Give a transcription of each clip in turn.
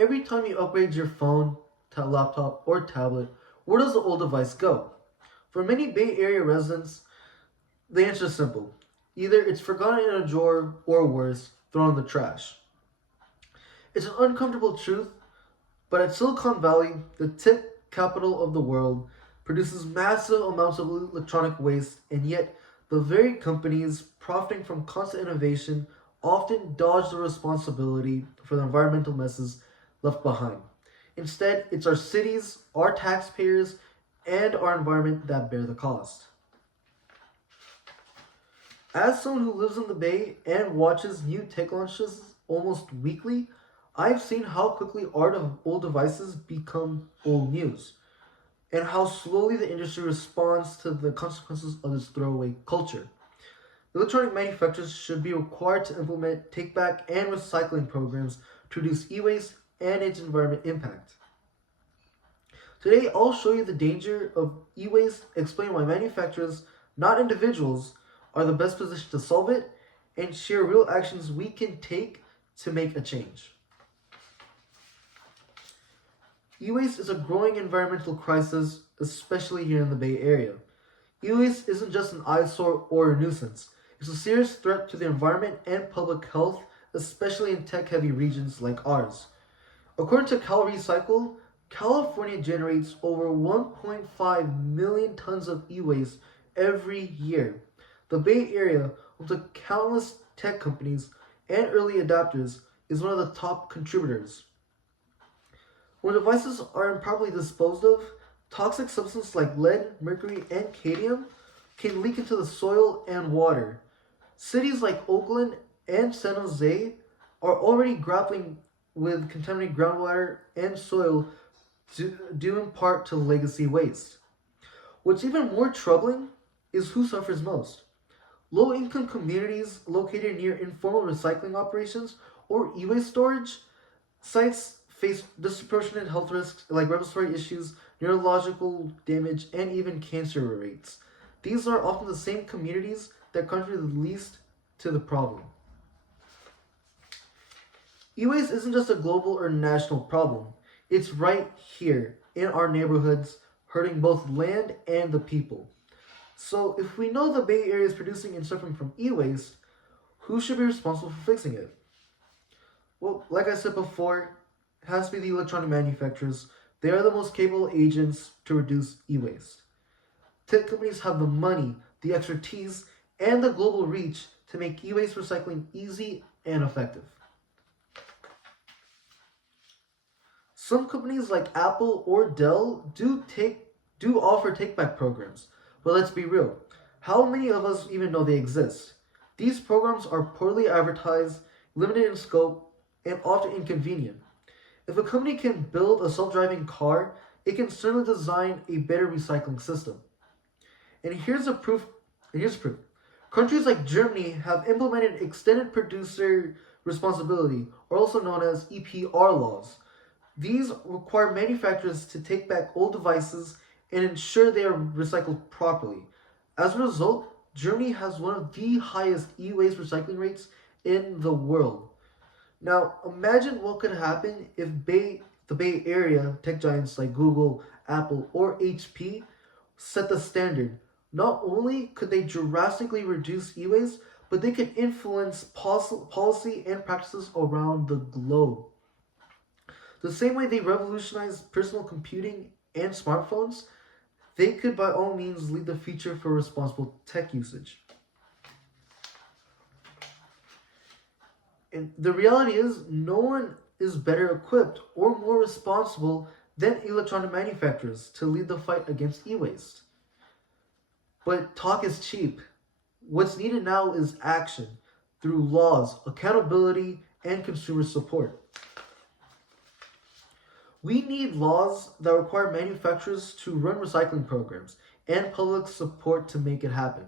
every time you upgrade your phone, laptop, or tablet, where does the old device go? For many Bay Area residents, the answer is simple. Either it's forgotten in a drawer, or worse, thrown in the trash. It's an uncomfortable truth, but at Silicon Valley, the tech capital of the world, produces massive amounts of electronic waste, and yet the very companies profiting from constant innovation often dodge the responsibility for the environmental messes left behind. Instead, it's our cities, our taxpayers, and our environment that bear the cost. As someone who lives in the Bay and watches new tech launches almost weekly, I've seen how quickly old devices become old news, and how slowly the industry responds to the consequences of this throwaway culture. Electronic manufacturers should be required to implement take back and recycling programs to reduce e waste and its environment impact. Today, I'll show you the danger of e waste, explain why manufacturers, not individuals, are the best positioned to solve it, and share real actions we can take to make a change. E waste is a growing environmental crisis, especially here in the Bay Area. E waste isn't just an eyesore or a nuisance, it's a serious threat to the environment and public health, especially in tech heavy regions like ours. According to CalRecycle, California generates over 1.5 million tons of e waste every year. The Bay Area, home to countless tech companies and early adopters, is one of the top contributors. When devices are improperly disposed of, toxic substances like lead, mercury, and cadmium can leak into the soil and water. Cities like Oakland and San Jose are already grappling with contaminated groundwater and soil due in part to legacy waste. What's even more troubling is who suffers most. Low income communities located near informal recycling operations or e waste storage sites face disproportionate health risks like respiratory issues, neurological damage, and even cancer rates. These are often the same communities that contribute the least to the problem. E waste isn't just a global or national problem, it's right here in our neighborhoods, hurting both land and the people. So, if we know the Bay Area is producing and suffering from e waste, who should be responsible for fixing it? Well, like I said before, it has to be the electronic manufacturers. They are the most capable agents to reduce e waste. Tech companies have the money, the expertise, and the global reach to make e waste recycling easy and effective. Some companies like Apple or Dell do offer take back programs, but let's be real. How many of us even know they exist? These programs are poorly advertised, limited in scope, and often inconvenient. If a company can build a self-driving car, it can certainly design a better recycling system. And here's proof. Countries like Germany have implemented extended producer responsibility, or also known as EPR laws. These require manufacturers to take back old devices and ensure they are recycled properly. As a result, Germany has one of the highest e waste recycling rates in the world. Now, imagine what could happen if the Bay Area tech giants like Google, Apple, or HP set the standard. Not only could they drastically reduce e waste, but they could influence policy and practices around the globe. The same way they revolutionized personal computing and smartphones, they could by all means lead the future for responsible tech usage. And the reality is, no one is better equipped or more responsible than electronic manufacturers to lead the fight against e waste. But talk is cheap. What's needed now is action through laws, accountability, and consumer support. We need laws that require manufacturers to run recycling programs and public support to make it happen.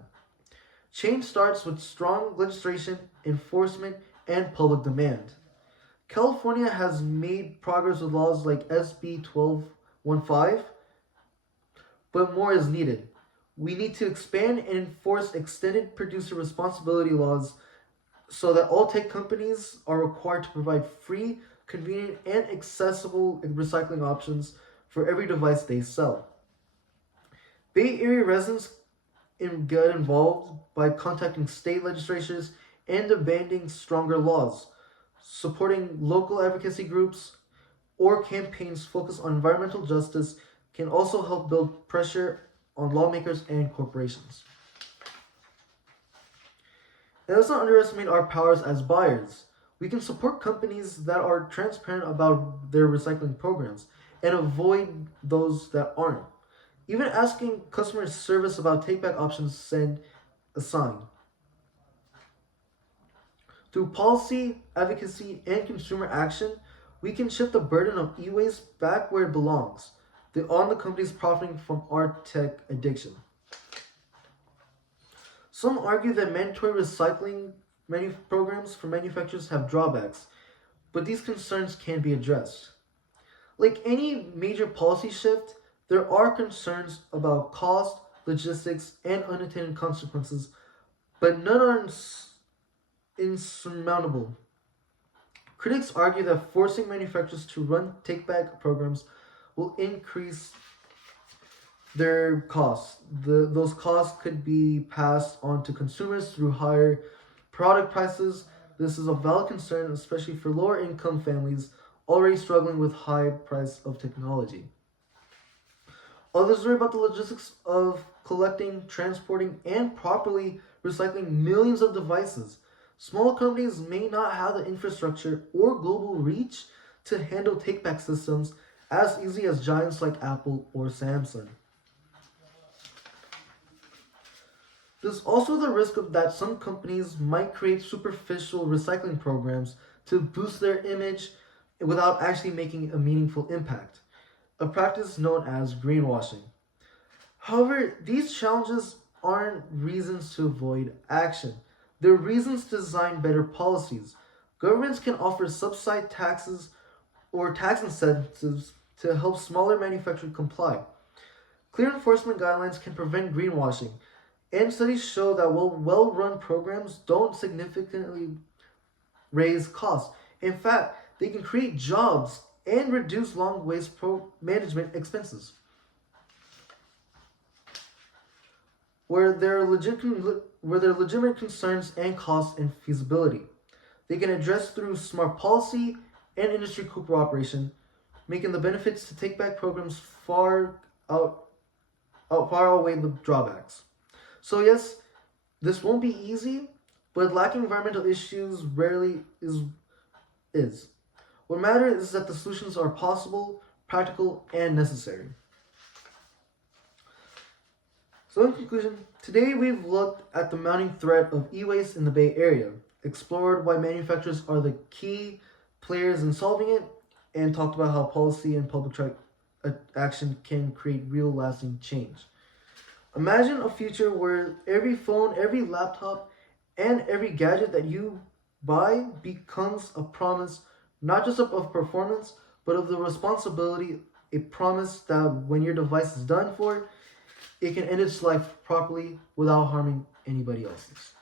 Change starts with strong legislation, enforcement, and public demand. California has made progress with laws like SB 1215, but more is needed. We need to expand and enforce extended producer responsibility laws so that all tech companies are required to provide free, convenient, and accessible recycling options for every device they sell. Bay Area residents get involved by contacting state legislatures and demanding stronger laws, supporting local advocacy groups, or campaigns focused on environmental justice can also help build pressure on lawmakers and corporations. And let's not underestimate our powers as buyers. We can support companies that are transparent about their recycling programs and avoid those that aren't. Even asking customer service about take back options send a sign. Through policy, advocacy, and consumer action, we can shift the burden of e waste back where it belongs, on the companies profiting from our tech addiction. Some argue that mandatory recycling programs for manufacturers have drawbacks, but these concerns can be addressed. Like any major policy shift, there are concerns about cost, logistics, and unintended consequences, but none are insurmountable. Critics argue that forcing manufacturers to run take back programs will increase their costs. Those costs could be passed on to consumers through higher product prices. This is a valid concern, especially for lower income families already struggling with high price of technology. Others worry about the logistics of collecting, transporting, and properly recycling millions of devices. Small companies may not have the infrastructure or global reach to handle take-back systems as easy as giants like Apple or Samsung. There's also the risk of that some companies might create superficial recycling programs to boost their image without actually making a meaningful impact, a practice known as greenwashing. However, these challenges aren't reasons to avoid action. They're reasons to design better policies. Governments can offer subsidized taxes or tax incentives to help smaller manufacturers comply. Clear enforcement guidelines can prevent greenwashing, and studies show that well run programs don't significantly raise costs. In fact, they can create jobs and reduce long waste management expenses. Where there are legitimate concerns and cost and feasibility. They can address through smart policy and industry cooperation, making the benefits to take back programs far outweigh the drawbacks. So yes, this won't be easy, but lacking environmental issues rarely is. What matters is that the solutions are possible, practical, and necessary. So in conclusion, today we've looked at the mounting threat of e-waste in the Bay Area, explored why manufacturers are the key players in solving it, and talked about how policy and public action can create real lasting change. Imagine a future where every phone, every laptop, and every gadget that you buy becomes a promise, not just of performance, but of the responsibility, a promise that when your device is done for, it can end its life properly without harming anybody else's.